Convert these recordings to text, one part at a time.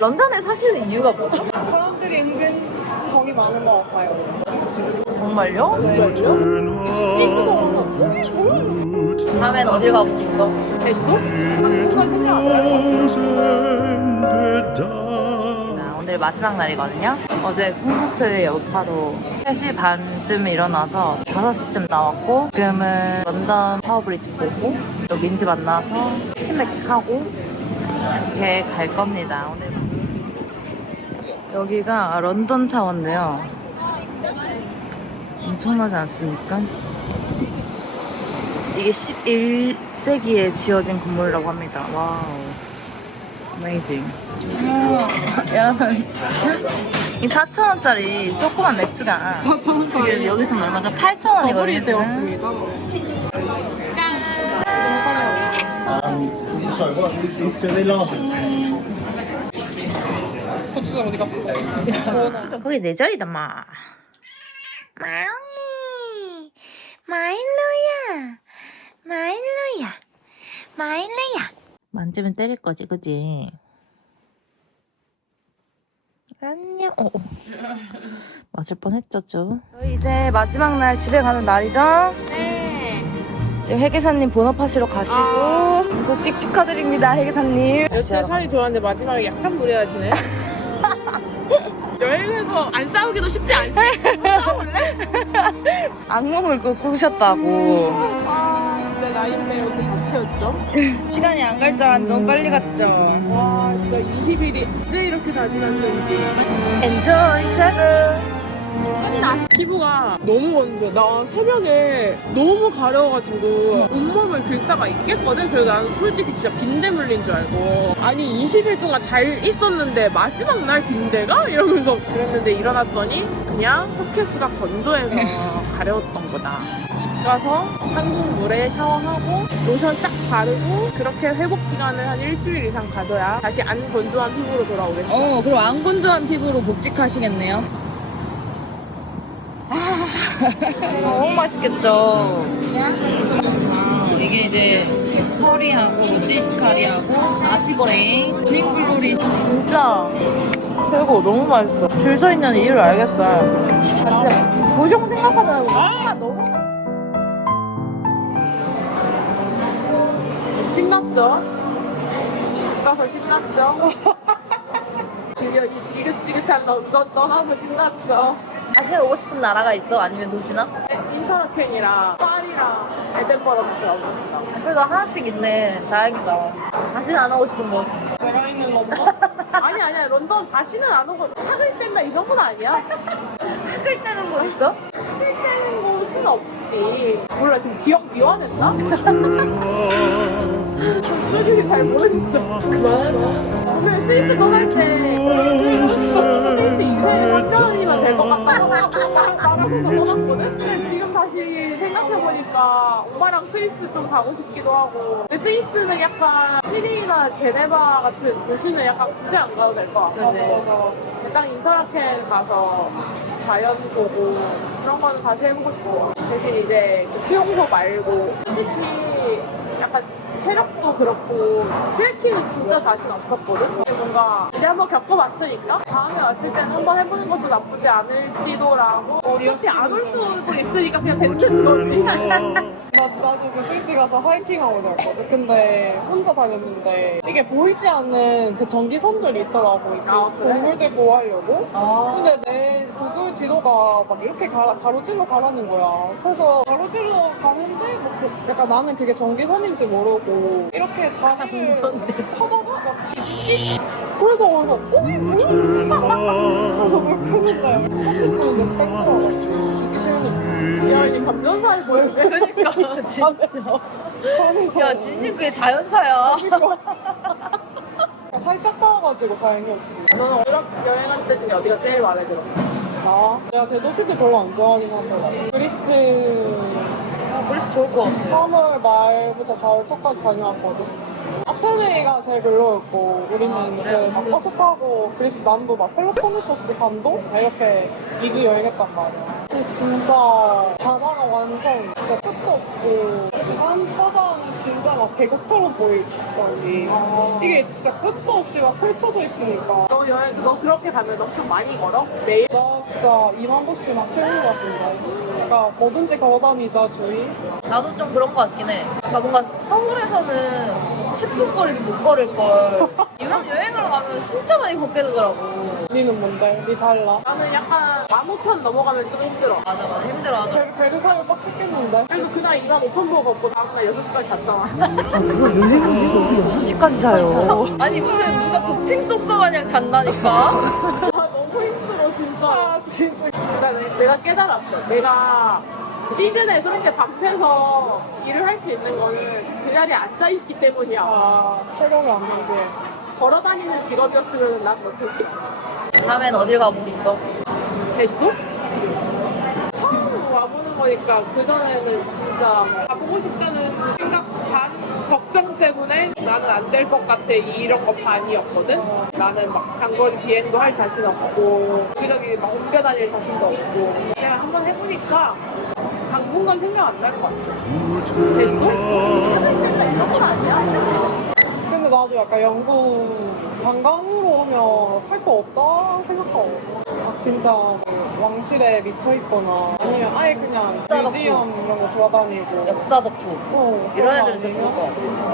런던에 사시는 이유가 뭐죠? 사람들이 은근 정이 많은 것 같아요. 정말요? 정말요? 씻고서 다음엔 어딜 가고 싶어? 제주도? 한국간 생각 안 해요. 자, 오늘 마지막 날이거든요. 어제 콘서트 여파로 3시 반쯤 일어나서 5시쯤 나왔고 지금은 런던 타워브리지 보고 또 민지 만나서 치맥하고 이렇게 갈 겁니다. 오늘 여기가 런던 타워인데요. 엄청나지 않습니까? 이게 11세기에 지어진 건물이라고 합니다. 와우. 어메이징. 여러분, 이 4,000원짜리 조그만 맥주가 4,000원짜리. 지금 여기서는 얼마죠? 8,000원이거든요. 더블이 되었습니다. 고추장 어디 갔어? 거기 내 자리다, 마. 마영이. 마일로야. 마일로야. 마일로야. 만지면 때릴 거지, 그지? 안녕. 맞을 뻔했죠, 좀. 저희 이제 마지막 날 집에 가는 날이죠? 네. 지금 회계사님 본업하시러 가시고 복직 축하드립니다, 회계사님. 여태 사이 좋았는데 마지막에 약간 무례하시네. 여행에서 안 싸우기도 쉽지 않지? 싸울래? 악몽을 꾸꾸셨다고. 아 진짜 나인 배우 그 자체였죠? 시간이 안 갈 줄 알았는데 너무 빨리 갔죠. 와 진짜 20일이 언제 이렇게 다 지났는지. Enjoy travel. 끝났어. 피부가 너무 건조해. 나 새벽에 너무 가려워가지고 온몸을 긁다가 있겠거든? 그래서 나는 솔직히 진짜 빈대 물린 줄 알고 아니 20일 동안 잘 있었는데 마지막 날 빈대가? 이러면서 그랬는데 일어났더니 그냥 소켓수가 건조해서 가려웠던 거다. 집 가서 한국 물에 샤워하고 로션 딱 바르고 그렇게 회복 기간을 한 일주일 이상 가져야 다시 안 건조한 피부로 돌아오겠다. 그럼 안 건조한 피부로 복직하시겠네요. 너무 맛있겠죠. 이게 이제 커리하고 롯데카리하고 나시고랭, 모닝글로리 진짜 최고. 너무 맛있어. 줄 서 있는 이유를 알겠어요. 진짜 부숑 생각하면 너무 신났죠? 집 가서 신났죠? 드디어 이 지긋지긋한 런던 떠나서 신났죠? 다시 오고 싶은 나라가 있어? 아니면 도시나? 인터라켄이랑 파리랑 에덴버러 다시 가고 싶다. 그래도 하나씩 있네. 다행이다. 다시는 안 하고 싶은 거. 내가 있는 런던? 아니야 런던 다시는 안 오고 학을 뗀다 이 정도는 아니야. 학을 떼는 거 있어? 학을 떼는 곳은 없지. 몰라 지금 기억 미화됐나? 솔직히 잘 모르겠어. 그만하자. 근데 스위스 떠날 때 스위스 인생의 3년이면 될 것 같다고 말하면서 떠났거든? 근데 지금 다시 생각해보니까 오빠랑 스위스 좀 가고 싶기도 하고. 근데 스위스는 약간 칠리나 제네바 같은 도시는 약간 굳이 안 가도 될 것 같고. 그치. 딱 인터라켄 가서 자연 보고 그런 거는 다시 해보고 싶어. 대신 이제 그 수용소 말고 솔직히 약간 체력도 그렇고 트레킹은 진짜 자신 없었거든? 근데 뭔가 이제 한번 겪어봤으니까 다음에 왔을 때는 한번 해보는 것도 나쁘지 않을지도라고. 어차피 안 올 수도 있으니까 그냥 뱉는 거지. 나도 그 스위스 가서 하이킹하고 다녔거든. 근데 혼자 다녔는데 이게 보이지 않는 그 전기선들이 있더라고. 이렇게 그래? 동굴들 보호하려고. 근데 내 구글 지도가 막 이렇게 가로질러 가라는 거야. 그래서 가로질러 가는데 뭐 약간 나는 그게 전기선인지 모르고 이렇게 다리를 하다가 막 지지기? 그래서 거기서 이게 뭐야? 그래서 뭘 끄는데 30분 이제 뺑더라고. 죽기 싫으니까. 야, 이제 감전사를 보였네. 그러니까 진짜. 산에서 야 진심 그게 자연사야. 살짝 빠가지고 다행이었지. 너는 유럽 여행할 때 중에 어디가 제일 마음에 들었어? 내가 대도시들 별로 안 좋아하긴 한데 그리스 그래서 좋을 것 같아. 3월 말부터 4월 초까지 다녀왔거든. 아테네가 제일 별로였고 우리는 그래요? 막 버스 타고 그리스 남부 막 펠로폰네소스 반도 이렇게 2주 여행했단 말이야. 근데 진짜 바다가 완전 진짜 끝도 없고 그 산바다는 진짜 막 계곡처럼 보일 정이. 이게 진짜 끝도 없이 막 펼쳐져 있으니까. 너 그렇게 가면 엄청 많이 걸어? 매일? 나 진짜 2만 보씩 막 채우는 것 같은데. 그러니까 뭐든지 걸어다니자 주위. 나도 좀 그런 거 같긴 해. 그러니까 뭔가 서울에서는 10분 거리도 못 걸을 걸. 유럽 여행을 가면 진짜 많이 걷게 되더라고. 니는 뭔데? 니 달라. 나는 약간 15,000 넘어가면 좀 힘들어. 맞아 힘들어. 베르사유 빡셌겠는데? 그래서 그날 25,000보 걷고 다음날 6시까지 잤잖아. 누가 여행을 어디 6시까지 자요? 아니 무슨 누가 복층 소파 마냥 잔다니까? 아, 너무 힘들어, 진짜. 아 진짜. 그러니까 내가 깨달았어. 내가 시즌에 그렇게 밤새서 일을 할 수 있는 거는 그 자리에 앉아있기 때문이야. 아 체력이 안 나게. 걸어다니는 직업이었으면 난 못했어. 다음엔 어딜 가보고 싶어? 제주도? 처음 와보는 거니까 그전에는 진짜 가보고 싶다는 생각 반, 걱정 때문에 나는 안 될 것 같아 이런 거 반이었거든? 나는 막 장거리 비행도 할 자신 없고 여기저기 막 옮겨 다닐 자신도 없고 내가 한번 해보니까 당분간 생각 안 날 것 같아. 제주도? 해볼 때나 이런 건 아니야? 근데 나도 약간 영국 관광으로 오면 할 거 없다 생각하거든. 막 진짜 그 왕실에 미쳐 있거나 아니면 아예 그냥 뮤지엄 이런 거 돌아다니고. 역사 덕후 이런 그런 거 애들은 진짜 좋을 것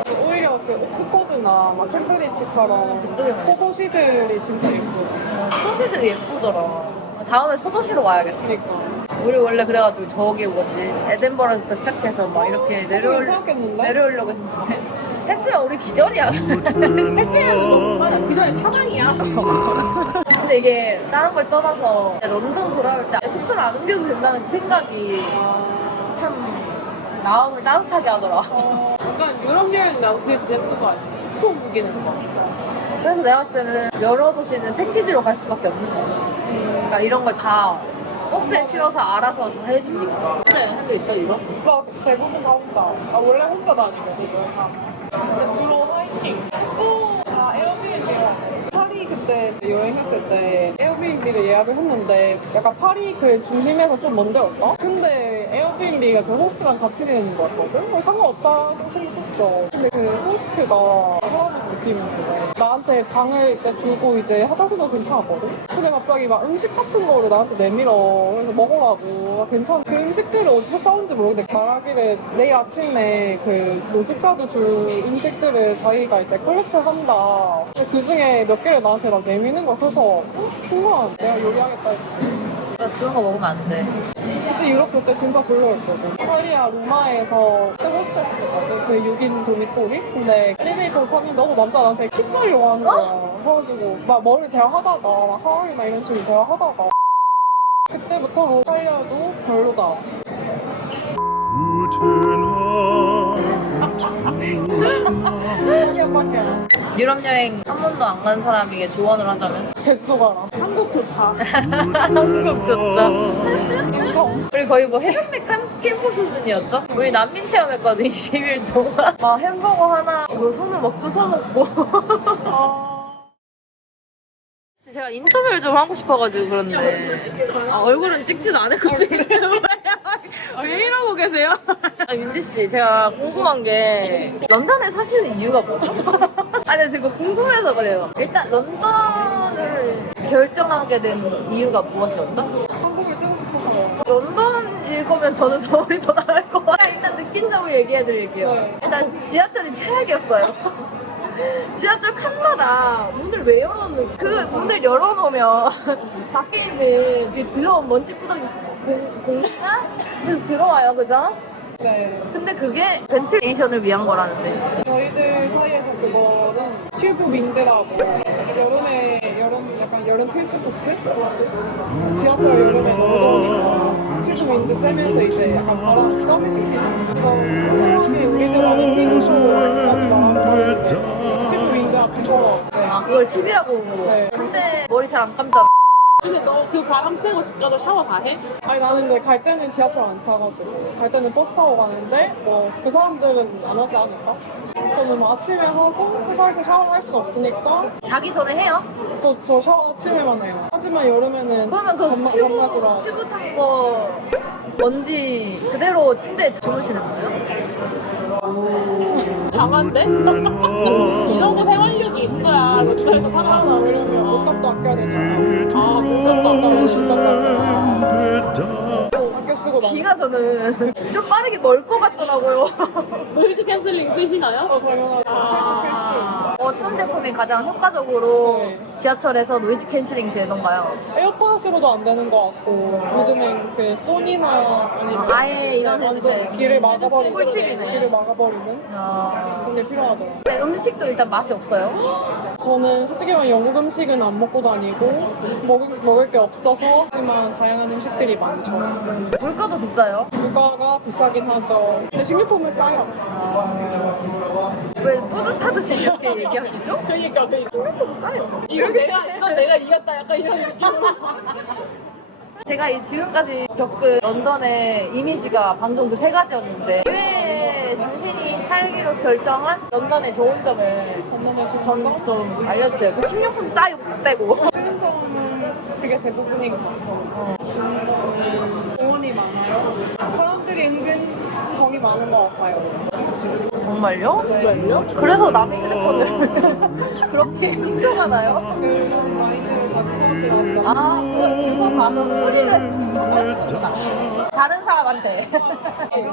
같아. 오히려 그 옥스퍼드나 막 캠브리지처럼 그쪽에 많이 소도시들이 진짜 예쁘고. 소도시들이 예쁘더라. 다음에 소도시로 와야겠어. 그러니까. 우리 원래 그래가지고 저기 뭐지 에덴버러부터 시작해서 막 이렇게 괜찮겠는데? 내려오려고 했는데 했으면 우리 기절이야. 했으면 너무 많아. 그 전에 사망이야. 근데 이게 다른 걸 떠나서 런던 돌아올 때 숙소를 안 옮겨도 된다는 생각이 참 마음을 따뜻하게 하더라. 약간 유럽 여행 나도 그게 진짜 예쁜 거 같아. 숙소 옮기는 거. 그래서 내가 봤을 때는 여러 도시는 패키지로 갈 수밖에 없는 거 같아. 그러니까 이런 걸 다 버스에 실어서 알아서 다 해주니까. 혼자 여행한 적 있어 이거? 나 대부분 다 혼자. 아, 원래 혼자 다니거든. 근데 주로 하이킹. 숙소 다 에어비앤비라고. 파리 그때 여행했을 때 에어비앤비를 예약을 했는데 약간 파리 그 중심에서 좀 먼 데였다? 근데 에어비앤비가 그 호스트랑 같이 지내는 거였거든? 그래서 상관없다 좀 생각했어. 근데 그 호스트가 할아버지 느낌이었는데 나한테 방을 이때 주고 이제 화장실도 괜찮았거든? 근데 갑자기 막 음식 같은 거를 나한테 내밀어. 그래서 먹으라고. 괜찮아. 그 음식들을 어디서 싸운지 모르겠는데 말하기를 내일 아침에 그 노숙자도 줄 음식들을 자기가 이제 컬렉트 한다. 근데 그 중에 몇 개를 나한테 막 내미는 거야. 그래서 순간 내가 요리하겠다 했지. 나 주는 거 먹으면 안 돼. 그때 유럽 그때 진짜 별로였거든. 이탈리아 로마에서 그때 호스텔 썼었거든. 그 6인 도미토리. 근데 엘리베이터 타는데 너무 남자 나한테 키스하려고 하는 거야. 그래가지고 막 머리 대화하다가 막 하와이 막 이런 식으로 대화하다가 그때부터 이탈리아도 별로다. 밖에 유럽 여행 한 번도 안 간 사람에게 조언을 하자면 제주도 가라. 한국 좋다. 한국 좋다. 인정. 우리 거의 뭐 해병대 캠프 수준이었죠? 우리 난민 체험했거든 20일 동안. 막 햄버거 하나 그 손을 막 주워 먹고. 제가 인터뷰를 좀 하고 싶어가지고 그런데 얼굴은 찍지도 않았거든요. 왜 이러고 계세요? 민지 씨, 제가 궁금한 게 런던에 사시는 이유가 뭐죠? 아니 지금 궁금해서 그래요. 일단 런던을 결정하게 된 이유가 무엇이었죠? 한국을 뛰고 싶어서. 런던일 거면 저는 서울이 더 나을 것 같아요. 일단 느낀 점을 얘기해 드릴게요. 네. 일단 지하철이 최악이었어요. 지하철 칸마다 문을 왜 열어놓는 그 문을 열어놓으면 밖에 있는 지금 더러운 먼지 구덩이 공기가 그래서 들어와요, 그죠? 네. 근데 그게 벤틸레이션을 위한 거라는데. 저희들 사이에서 그거는 튜브 윈드라고 여름에 약간 여름 필수 코스? 지하철 여름에 너무 더우니까 튜브 윈드 쐬면서 이제 약간 바람 더미 시키는. 그래서 소소하게 우리들 하는 티브쇼 지하철 나가는데 튜브 윈드 앞에서 아, 그걸 팁이라고. 네. 근데 머리 잘 안 감잖아. 근데 너 그 바람 쐬고 집 가서 샤워 다 해? 아니 나는 근데 갈 때는 지하철 안 타가지고 갈 때는 버스 타고 가는데 뭐 그 사람들은 안 하지 않을까? 저는 뭐 아침에 하고 회사에서 샤워할 수는 없으니까 자기 전에 해요? 저 샤워 아침에만 해요. 하지만 여름에는 그러면 그 밤낮으로 튜브 탄 거 먼지 그대로 침대에 주무시는 거예요? 강한데? 이 정도 생활력이 있어야 런던에서 살아나. 왜냐면 옷값도 아껴야 되니까. 아, 그것도 아까 아껴 쓰고 나. 비가 저는 좀 빠르게 멀 것 같더라고요. 노이즈 캔슬링 쓰시나요? 당연하죠. 필수. 어떤 제품이 가장 효과적으로 네. 지하철에서 노이즈 캔슬링 되던가요? 에어팟으로도 안 되는 것 같고 요즘엔 그 소니나 아니면 아예 이런 완전 헤드셋. 길을 막아버리는 꿀팁이네. 길을 막아버리는 그런 게 필요하더라고요. 네, 음식도 일단 맛이 없어요. 저는 솔직히 말하면 영국 음식은 안 먹고 다니고 먹을 게 없어서 하지만 다양한 음식들이 많죠. 물가도 비싸요. 물가가 비싸긴 하죠. 근데 식료품은 싸요. 왜 뿌듯하듯이 이렇게 얘기하시죠? 그러니까 식료품 싸요. 이건 내가 이겼다 약간 이런 느낌으로. 제가 지금까지 겪은 런던의 이미지가 방금 그 세 가지였는데 왜 당신이 살기로 결정한 런던의 좋은 점을 건너면 좀 알려주세요. 그 식료품 싸요 빼고. 싫은 점은 그게 대부분인 것 같아요. 좋은 점은 공원이 많아요. 사람들이 은근 정이 많은 것 같아요. 정말요? 정말요? 그래서 남의 휴대폰을 그렇게 훔쳐가나요? 그런 마인드를 가진 사람들이 아주 많아요. 아, 그걸 들고 가서 수리를 시켜주는구나. 다른 사람한테.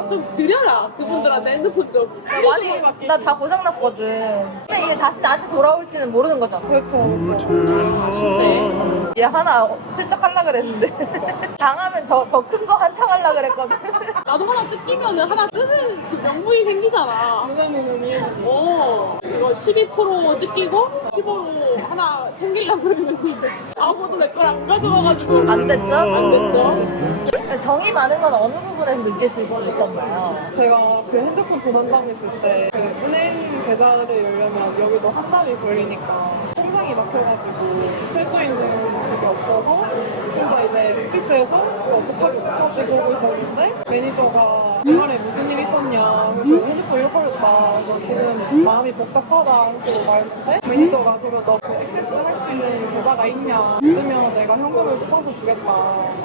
좀 드려라 그분들한테 핸드폰 좀. 많이, 나 다 고장났거든. 근데 이게 다시 나한테 돌아올지는 모르는 거잖아. 그렇죠. 아쉽네. 얘 하나 슬쩍 하려고 그랬는데. 당하면 더 큰 거 한탕 하려고 그랬거든. 나도 하나 뜯기면은 하나 뜯은 그 명분이 생기잖아. 누나는 이해는 이거 12% 뜯기고 15% 하나 챙기려고 그랬는데 아무도 내 걸 안 가져가가지고 안 됐죠? 안 됐죠. 정이 많은 건 어느 부분에서 느낄 수 있었나요? 제가 그 핸드폰 도난당했을 때 그 은행 계좌를 열려면 여기도 한 달이 걸리니까 통장이 막혀가지고 쓸 수 있는 그게 없어서 혼자 이제 오피스에서 진짜 어떡하지 그러고 있었는데 매니저가 주말에 무슨 일 있었냐 그래서 핸드폰 잃어버렸다 그래서 지금 마음이 복잡하다 그래서 말했는데 매니저가 그러면 너 그 액세스 할 수 있는 계좌가 있냐 있으면 내가 현금을 뽑아서 주겠다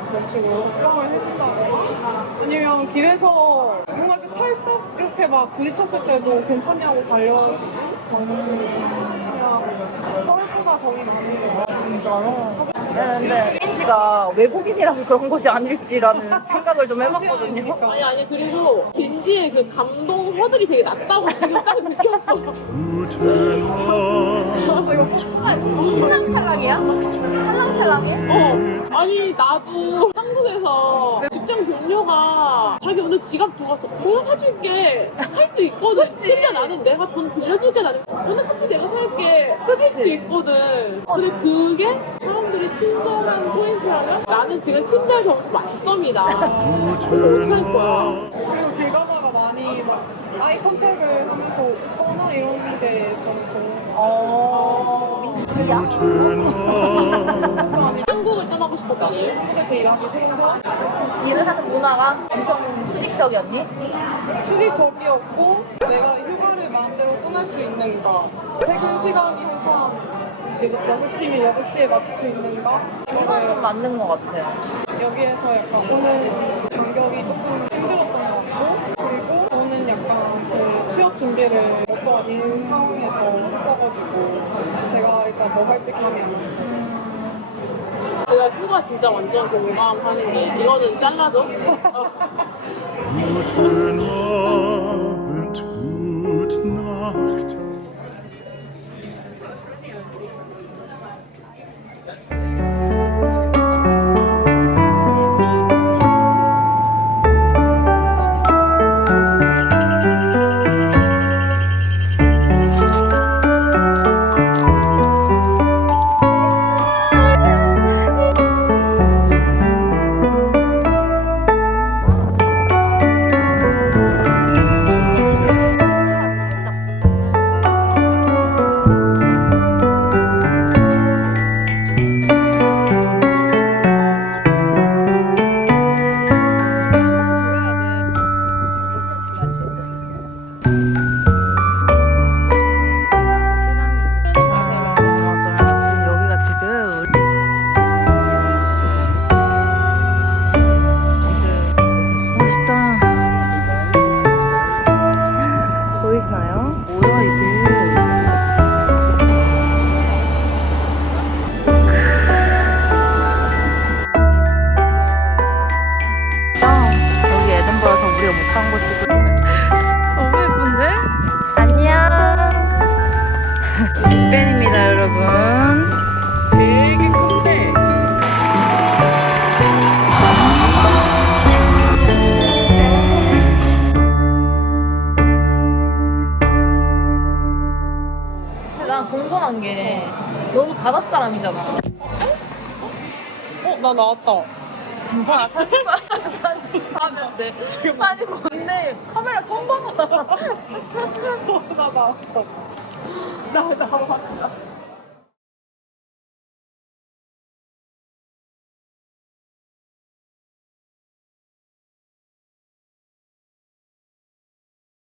그런 식으로 걱정을 해준다거나 아니면 길에서 뭔가 이렇게 찰싹 이렇게 막 부딪혔을 때도 괜찮냐고 달려주고 그런 식으로 그냥 서로보다 정이 많은 것 같아요. 진짜로? 네, 근데 빈지가 외국인이라서 그런 것이 아닐지라는 생각을 좀 해봤거든요. 아니 그리고 빈지의 그 감동 허들이 되게 낮다고 지금 딱 느꼈어. 찰랑찰랑이야? 찰랑찰랑해? 아니 나도 한국에서 직장 동료가 자기 오늘 지갑 두고 왔어. 내가 사줄게 할 수 있거든. 심지어 나는 내가 돈 빌려줄게 나는 오늘 커피 내가 살게 할 수 있거든. 근데 그게 사람들이 친절한 포인트라면 나는 지금 친절 점수 만점이다. 이거 어떻게 할 거야? 그리고 길 가다가 많이 막 아이 컨택을 하면서 웃거나 이런 게 저는 좋은 것 민지야? 같아요. 한국을 떠나고 싶었다 아니에요? 한국에서 일하기 싫어서 일을 하는 문화가 엄청 수직적이었니? 수기적이었고 내가 휴가를 마음대로 떠날 수 있는가 퇴근 시간이 항상 6시면 6시에 맞출 수 있는가 이건 좀 맞는 것 같아요. 여기에서 약간 오는 간격이 조금 힘들었던 것 같고 그리고 저는 약간 그 취업 준비를 몇도 아닌 상황에서 했어가지고 제가 일단 뭐 할지 감이 안 왔어요. 내가 휴가 진짜 완전 공감하는 게 이거는 잘라줘. Guten Abend, gute Nacht. 자, 여러분. 되게 큰데. 근데 난 궁금한 게 너도 바다 사람이잖아. 나 나왔다. 괜찮아. 편집하면 돼. 아니 뭔데 카메라 처음 봐. 나 나왔다. 나 나왔다.